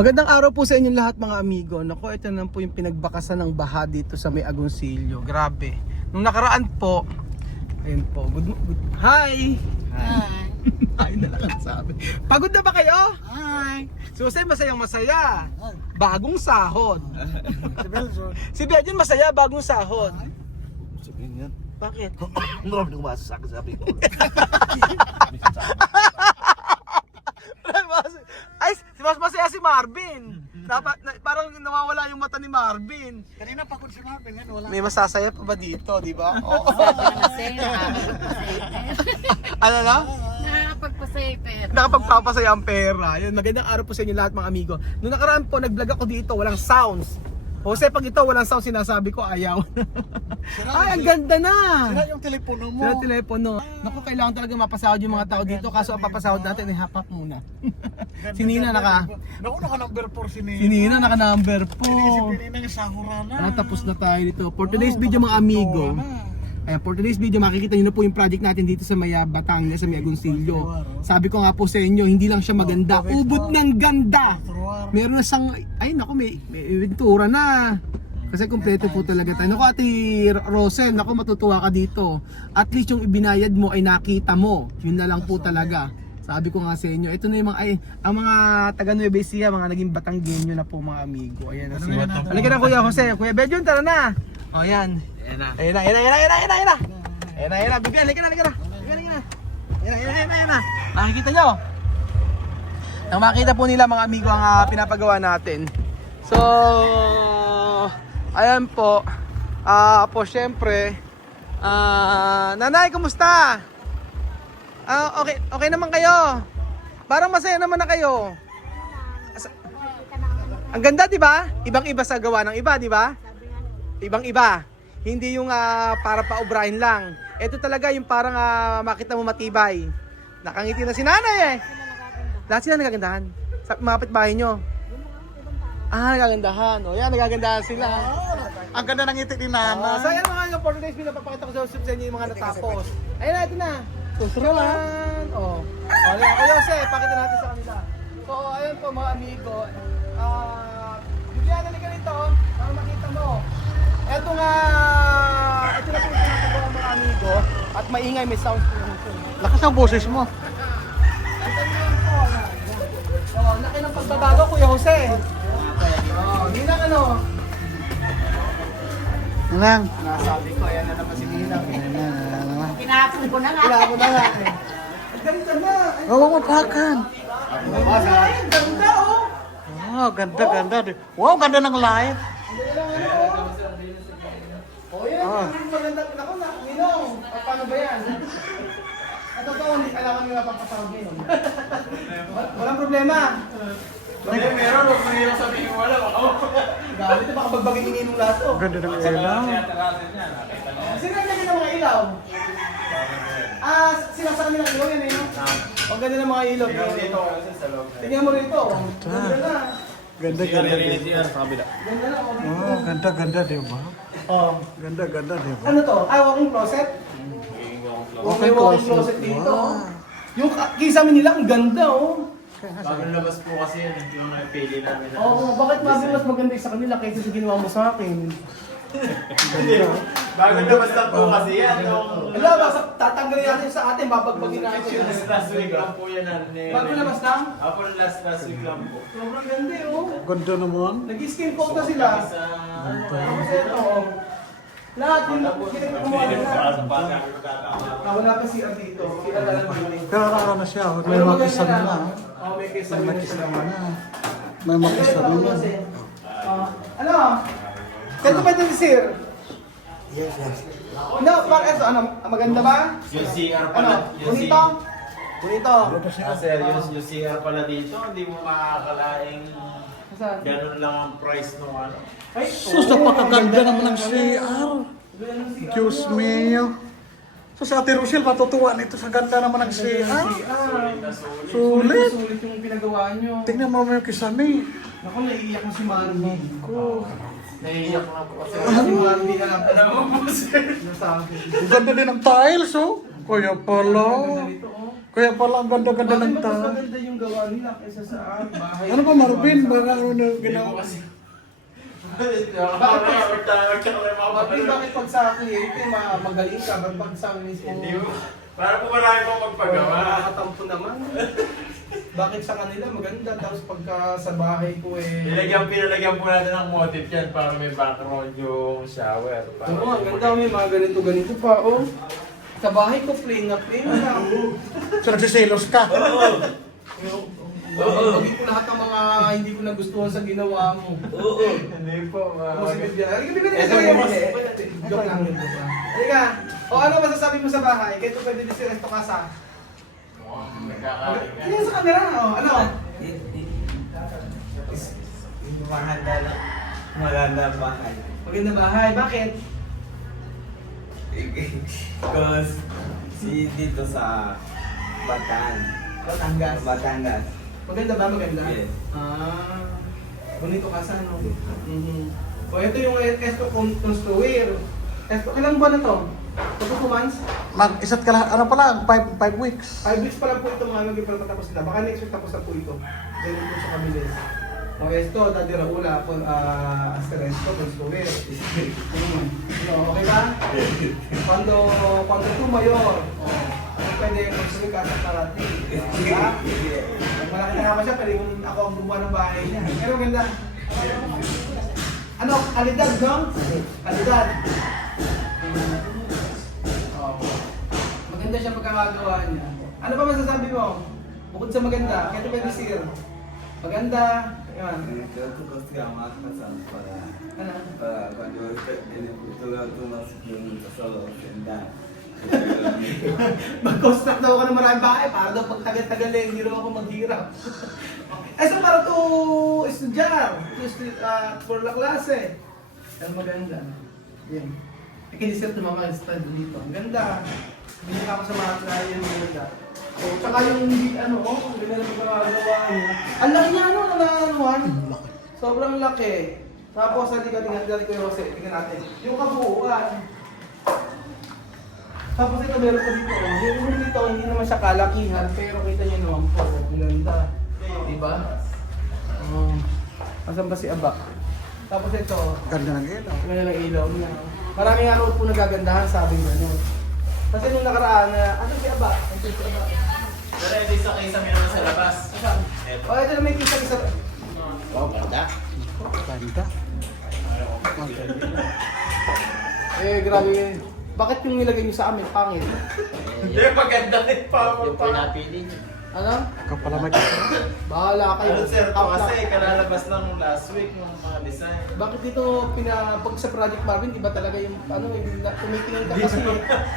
Magandang araw po sa inyong lahat mga amigo. Nako, ito na po yung pinagbakasan ng baha dito sa may Agoncillo. Grabe. Nung nakaraan po, ayun po. Hi! Hi! Hi na lang ang sabi. Pagod na ba kayo? Hi! Susay, masayang masaya. Bagong sahod. Si Belson. Si Belgian masaya, bagong sahod. Sabihin yan. Bakit? Marami nang umasa sa akin, sabi ko. Ay, mas masaya si Marvin. Parang nawawala yung mata ni Marvin. Kanina pagod si Marvin, yan wala. May masasaya pa ba dito, di ba? Oo. Nakakapagpasayper. Ano na? Nakakapagpasayper. Nakapagpapasaya ang pera. Yun, magandang araw po sa inyo lahat mga amigo. Noong nakaraan po, nag-vlog ako dito, walang sounds. Jose, pag ito walang sound, sinasabi ko ayaw. Ay, ang ganda na! Sira yung telepono mo. Sira telepono. Naku, kailangan talaga mapasahod yung mga tao dito. Kaso ang papasahod natin ay hap-hap muna. Si Nina Naku, naka-number 4 si Nina. Si Nina naka number Si 4. Nina yung sahurana. Tapos na tayo dito. For today's video mga amigo. Ayan, for today's video makikita niyo na po yung project natin dito sa may Batangas, sa may Agoncillo. Sabi ko nga po sa inyo, hindi lang siya maganda, ubod ng ganda. Meron na siyang, ay naku, may inventura na. Kasi kumpleto po talaga tayo. Naku Ate Rosen, naku matutuwa ka dito. At least yung ibinayad mo ay nakita mo. Yun na lang po talaga. Sabi ko nga sa inyo, ito na yung mga, ang mga taga Nueva Ecija, mga naging Batanggenyo na po mga amigo. Ayan na sila. Halika na Kuya Jose, Kuya Belgian, tara na. O yan. Ayan na. Ayan na. Ayan na. Bibi, halika na. Halika na. Nakikita nyo? Nang makita po nila mga amigo ang pinapagawa natin. So, ayan po. Po syempre, nanay, kumusta? Okay naman kayo. Parang masaya naman na kayo. Ang ganda, 'di ba? Ibang-iba sa gawa ng iba, 'di ba? Ibang-iba. Hindi yung para paubrahin lang. Ito talaga yung parang makita mo matibay. Nakangiti na si nanay eh. Lahat sila nagagandahan. Sa mapit bahay nyo. Nagagandahan. O yan, nagagandahan sila. Ang ganda ng ngiti ni Nana. So yan mga yung for today's video, papakita ko sa inyo yung mga natapos. Ayun na, ito na. Tusuruan. Ayan, Kuya Jose, pakita natin sa kanila. So ayun po mga amigo. Bigyan na ka nito para makita mo. Ito na po yung pinapagawa mga amigo. At maingay, may sound po. Lakas ang boses mo. Laki ng pagbabago, Kuya Jose. Ninang ano? Nang. Nasabi ko, ayan na naman si Ninang. Kinakapon ko na nga. Kailangan ko na nga eh. Ang ganda na. Oo, mapakan. Ay, ang ganda oh. Ganda. Wow, ganda ng light. Oh, yan. Ang maganda. Naku na, Ninong. Paano ba yan? At totoo, hindi kailangan nyo napapasahod ngayon. Walang problema. Meron, huwag na nila sabihin wala. Galit, baka bagbagin yung inong lahat to. Ganda ng ilaw. Sino naglagay ng mga ilaw? Sila sa kanilang ilaw yan eh, no? Ang ganda ng mga ilaw. Tingnan mo rito. Ganda na. Ganda. Ganda na. Oh, ganda, di ba? Oh. Ganda, di ba? Ano to? Walking closet? May walking closet dito. Yung kisame nila, ang ganda oh. Bagong labas po kasi yan, yung napili namin. Oo, bakit mas maganda yung sa kanila kaysa sa ginawa mo sa akin? Bagong labas lang po kasi yan. Wala, basta tatanggalin natin sa atin, babagbagin natin. Last week lang po yan. Bago labas lang? Apo last week lang po. Sobrang ganda oh. Ganda naman. Nag-skin coat na sila. Tapos ito oh. Lahat yung kumuha nila. Wala pa siya dito. Sila lang building. Pero rara na siya. May makisa na. Oo, may kisame na sila. May makisa na. Ano? Kaya ba ito sir? Yes. Ano? Ito, ano? Maganda ba? Yung CR Ano? pala. Bonito? Bonito. Sir, yung CR pala dito, hindi mo makakalaing Saan? Ganun lang ang price ng ano. Ay, Sus, napakaganda naman ng CR. Diyos mio. So sa Ate Rochelle, matutuwa nito sa ganda naman ng CR. Sulit. Sulit. Sulit yung pinagawa nyo. Tingnan mo naman yung kisame. Naku, naiiyak mo si Marvin. Ko. Naiiyak na po kasi. Si Marvin alam ko Alam mo po sir. nasabi. Ang ganda din ng tiles, oh. Kaya pala. Ganito, oh. Kaya pala ang ganda-ganda Bakit ng mas tiles. maganda yung gawa nila kaysa sa bahay? Ano ba Marvin? Baka ano na ginawa? Marvin, bakit pag sa kliyente magaling ka? Ba't pag sa mismo? Hindi mo. Para po marami pong magpagawa. Nakakatampo naman. Bakit sa kanila maganda? Tapos pagka sa bahay ko Pinalagyan po natin ng motif yan para may background yung shower. Para Oo, ang ganda. May mga ganito pa, oh. Sa bahay ko, plain na. So nagsiselos ka? Pagin ko lahat ng mga hindi ko nagustuhan sa ginawa mo. Hindi po. Positive yan. Ay, bibigyan Ito natin yung mas- Joke lang yun. Halika. O ano masasabi mo sa bahay? Kaya ito pwede din si Resto Casa. Ano sa camera? O, ano? Maganda bahay. Maganda bahay. Bakit? Because si dito sa Batangas. Batangas. Maganda ba? Maganda? Yes. Ah. Bonito Casa, no? O, ito yung Resto Construir. Resto, kailan ba na to? 2 months? Isa't ka ano pala, 5 weeks. 5 weeks pa lang po ito mga maging para matapos nila. Baka next week tapos na po ito. Ganun po sa kabilis. O esto, Daddy Raula, hasta resto, construir. Okay ba? Cuando tumayor, pwede construir ka sa karate. Diba? Pag malaki na naman siya, pwede kung ako ang gumawa ng bahay niya. Pero ganda. Ano? Kalidad, no? Kalidad. Oh. Maganda siya pagkakagawa niya. Ano pa masasabi mo? Bukod sa maganda, kaya ito pwede sir. Maganda. Yan. Tapos ka mas masama Ano? para cuando tú masuk yung solo ganda. Mag-construct daw ako ng maraming bahay para daw pag tagal-tagal eh, hindi raw ako maghirap. So para to estudyar, for la klase. Yan maganda. Yan. Ikinisip ng mga estudyar dito. Ang ganda. Hindi ako sa mga klase yung maganda. So, tsaka yung ano, ang ganda na pagkakagawa niya. Ang laki niya, ano, nalanuan. Sobrang laki. Tapos, tingnan ko yung Jose, tingnan natin. Yung kabuuan. Tapos ito meron pa dito. Yung room dito, hindi naman siya kalakihan, pero kita niyo naman po. Ang ganda. Diba? Asan ba si Abak? Tapos ito, Ganda ng ilaw. ganda ng ilaw niya. Maraming araw po nagagandahan, sabi nga nyo. Kasi nung nakaraan na, asan si Abak? Asan si Abak? Pero hindi sa kaysa naman sa labas. Asan? O, ito na may kisa-kisa. Oh, ganda. Ganda. Grabe. Bakit yung nilagay niyo sa amin, pangit? Hindi, maganda rin pa. Yung pinapili niyo. Ano? Ikaw pala may kasama. Bahala kayo. Ano sir, ito Top kasi lang. kalalabas lang last week ng mga design. Bakit dito pag sa Project Marvin, iba talaga yung ano, tumitingin ka kasi.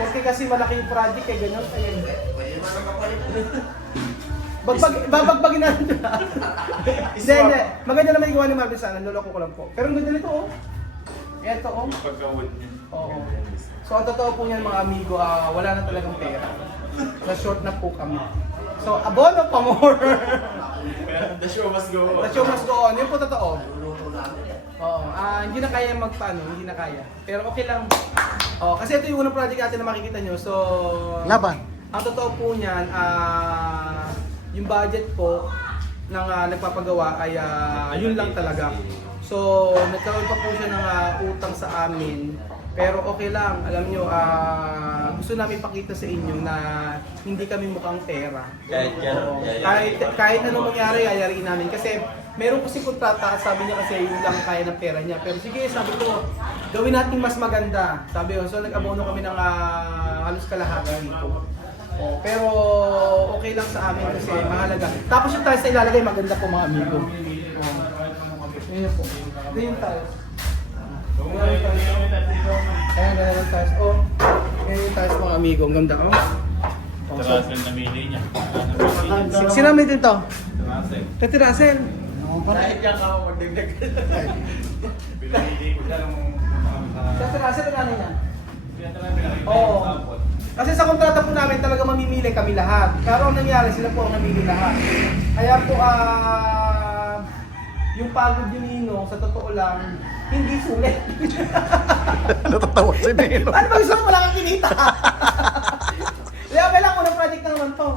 Porque kasi malaki yung project eh, ganyan. Kaya hindi. Babagbagin natin ito. Hindi. Maganda naman yung gawa ni Marvin sana, niloloko ko lang po. Pero ang ganda nito oh. Ito oh. Pagka-wood niya. Oo. So ang totoo po niyan mga amigo, wala na talagang pera. Na-short na po kami. So abono pa more. The show must go on. The show must go on. Yun po totoo. Oo. Hindi na kaya magpaano, hindi na kaya. Pero okay lang. Kasi ito yung unang project natin na makikita nyo. So, Laban. ang totoo po niyan, yung budget po ng nagpapagawa ay yun lang talaga. So, nagkaroon pa po siya ng utang sa amin. Pero okay lang, alam nyo, gusto namin pakita sa inyo na hindi kami mukhang pera. Kahit yan. Oo. Kahit anong mangyari, ayariin namin. Kasi meron kasi kontrata, sabi niya kasi yun lang kaya ng pera niya. Pero sige, sabi ko, gawin natin mas maganda. Sabi ko, so nag-abono kami ng halos kalahati dito. Pero okay lang sa amin kasi mahalaga. Tapos yung tiles na ilalagay, maganda po mga amigo. Yun po. Ito yung tiles. Ayan, ganda ng tiles. Ayan yung tiles mga amigo. Ang ganda ko. Russell na mili niya. Sino may dito? Russell. Tati Russell. Kahit yan ako magdagdag. Pinili ko siya nung Kasi na nanay niya. Oo. Kasi sa kontrata po namin talaga mamimili kami lahat. Pero ang nangyari, sila po ang namili lahat. Kaya po, yung pagod yun Nino, sa totoo lang, hindi sulit. Natatawa si Nino. Ano ba gusto mo? Wala kang kinita. Kaya okay lang, unang project na naman to.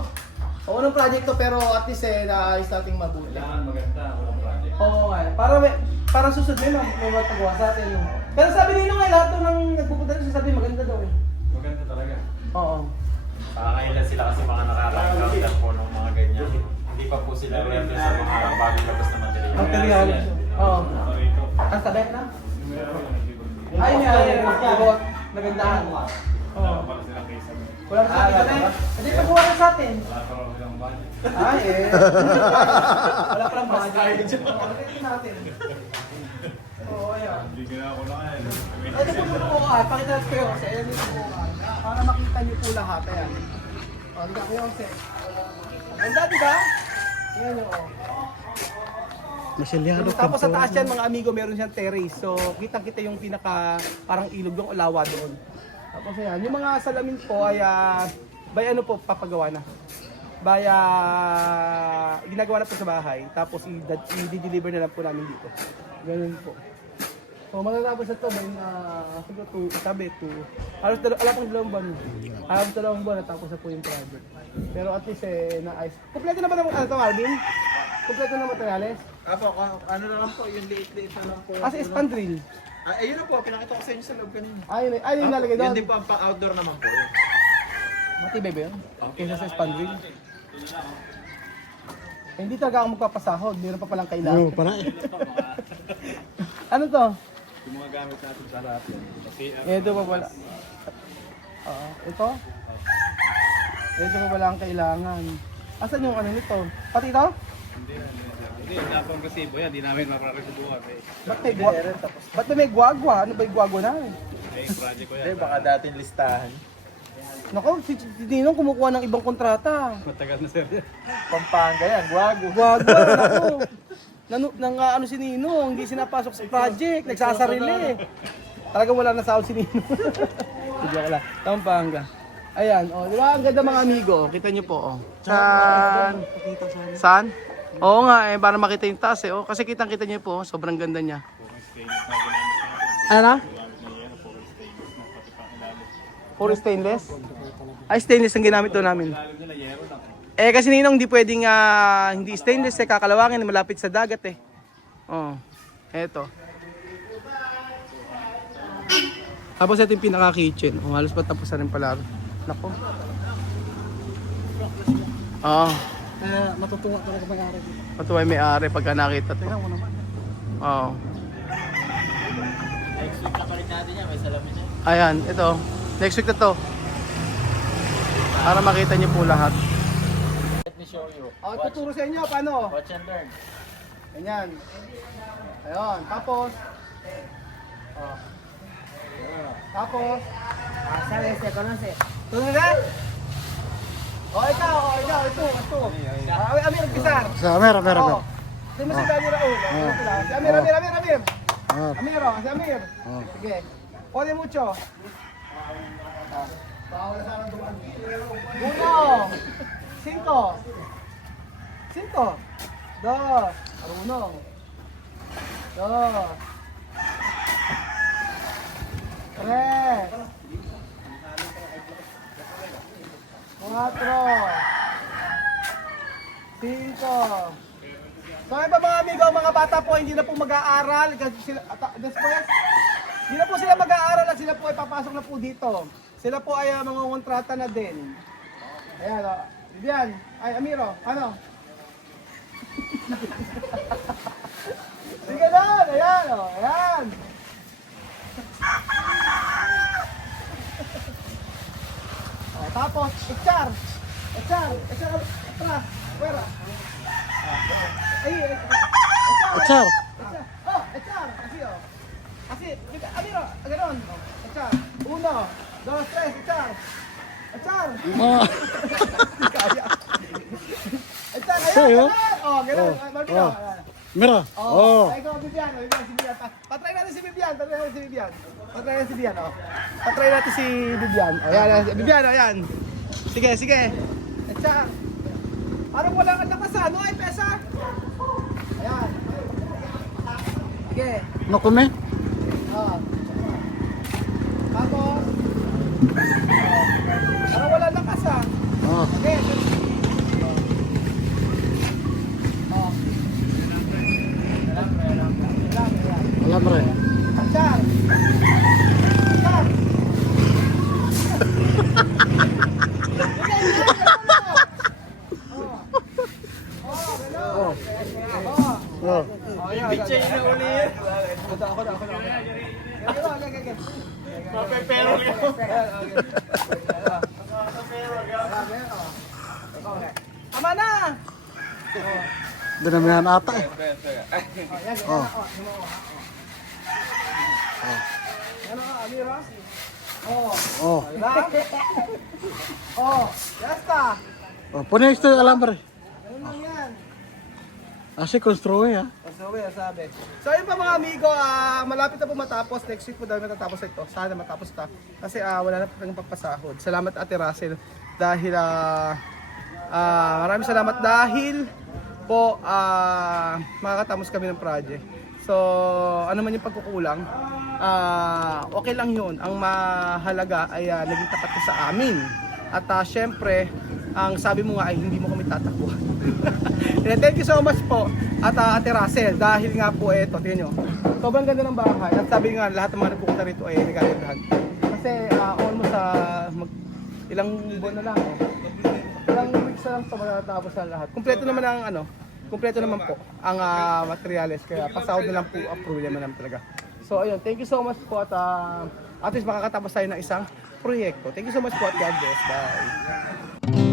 O, unang project to, pero at least naayos nating mabuti. kailangan maganda, walang project. Oo nga, para susunod may magpagawa sa atin. Pero sabi nino nga, lahat to nang nagpupunta sa sabi, maganda daw eh. Maganda talaga. Oo. Pakakailan sila kasi mga nakaka-encounter po ng mga ganyan. Hindi pa po sila ready sa mga bagong labas na material. Material. Oo. Ang sabi na? Ay, nagpapagawa. Nagandahan. Oo. Walang sabi ka na eh. Hindi pagawa na sa atin. Ay eh. Wala pa lang budget. Oo, ready natin. Oo, ayan. Ito po yung bukuhan. Pakita natin kayo kasi ayan yung bukuhan. Para makita niyo po lahat. Ayan. O, hindi ako yung set. Ganda, diba? Ayan yung Masyelyado tapos sa taas yan mga amigo, meron siyang terrace. So, kitang-kita yung pinaka parang ilog doon o lawa doon. Tapos ayan, yung mga salamin po ay by ano po papagawa na. By ginagawa na po sa bahay. Tapos i-deliver na lang po namin dito. Ganun po. So, matatapos na ito, may siguro sabi, halos pang 2 buwan. Halos 2 buwan natapos na po yung project. Pero at least na-ayos. Kompleto na ba naman ito, Alvin? Kompleto na materials? Apo, ano na lang po, yung liit-liit na lang po. Kasi spandrel. Ayun na po, pinakita ko sa inyo sa loob kanina. Ay, yung nalagay doon. Yun din po ang pang-outdoor naman po. Yun. Matibay ba yun? Kaysa sa spandrel? Hindi talaga ako magpapasahod. Meron pa palang kailangan. Oo, para eh. Ano to? Yung mga gamit natin sa lahat yan. Kasi Ito pa pala. Ito? Ito pa pala ang kailangan. Asan yung ano nito? Pati ito? hindi, wala pang resibo yan. Hindi namin maparesibuhan. Ba't may gwagwa? Ano ba yung gwagwa na? Project ko Hindi, baka dating listahan. Naku, si Ninong kumukuha ng ibang kontrata. Matagal na sir. Pampanga yan, guwago. Gwagwa, naku. Ano si Ninong, hindi sinapasok sa project, nagsasarili. Talagang wala na sahod si Ninong. Joke lang. Pampanga. Ayan, di ba? Ang ganda mga amigo. Kita niyo po, Saan? Saan? Oo nga, para makita yung taas kasi kitang-kita niyo po, sobrang ganda niya. Ano na? Puro stainless? Ay, stainless ang ginamit doon namin. Kasi Ninong, hindi pwedeng hindi stainless kakalawangin, malapit sa dagat eto. Tapos ito yung pinaka-kitchen. Halos patapos na rin pala. Nako. Kaya matutuwa talaga may-ari. Matuwa yung may-ari pagka nakita to. Tingnan mo naman. Next week na pa rin natin yan, may salamin na. Ayan, ito. Next week na to. Para makita niyo po lahat. Let me show you. Tuturo sa inyo paano. Watch and learn. Ganyan. Ayun, tapos. Tapos. Tulong na? Ito. Amir, pisar. Sa Amir. Hindi mo si Dani Raul. Si Amir. Si Amir. Sige. Pode mucho. Bawal sana dumaan. 1, 5, 2, marunong. 2, 3, 4, 5. So ito mga amigo, mga bata po hindi na po mag-aaral kasi después hindi na po sila mag-aaral at sila po ay papasok na po dito. Sila po ay mga kontrata na din. Ayan o. Vivian, ay Amiro, ano? Sige doon, ayan o, ayan. Tapos, Echar, atras, fuera. Echar. Echar, así o. Así, Amiro, gano'n. Echar, 1, 2, 3, echar. Echar. Kaya. Echar, ayan, gano'n. Gano'n, Mira. Oh. Ay, ikaw, Bibian. O, Bibian, si Bibian. Patry natin si Bibian. Patry natin si Bibian. Patry natin si Bibian, oh. Patry natin si Bibian. O, yan. Bibian, o, yan. Sige, sige. At siya. Parang wala kang nakasano, ay, pesa. Ayan. Sige. No kome? Oh. Tapos. Parang wala nakasa. Oh. Okay. Oh. Alam re. Achar! Achar! Oh. Bitchay na uli. Mapepero niya. Tama na! Dinamihan ata eh. Oh. Ano ka, Amira? Oh, Oh. diba? Oh, yasta! Oh, punya ito alam re. Ano lang yan? Asi konstruye ha. Sabi, sabi. So yun pa mga amigo, malapit na po matapos. Next week po daw matatapos ito. Sana matapos ta. Kasi wala na po tayong pagpasahod. Salamat Ate Russell. Dahil maraming salamat dahil po makakatapos kami ng project. So ano man yung pagkukulang, okay lang yun. Ang mahalaga ay naging tapat ka sa amin. At syempre, ang sabi mo nga ay hindi mo kami tatakbuhan. Thank you so much po at Ate Russell dahil nga po ito, tingnan nyo. Sobrang ganda ng bahay at sabi nga lahat ng mga nagpupunta rito ay nagagandahan. Kasi almost ilang buwan na lang. Ilang weeks na lang ito matatapos na lahat. Kumpleto naman ang kumpleto naman po ang materials kaya pasahod na lang po ang problema naman talaga. So ayun, thank you so much po at least makakatapos tayo ng isang proyekto. Thank you so much po at God bless. Bye.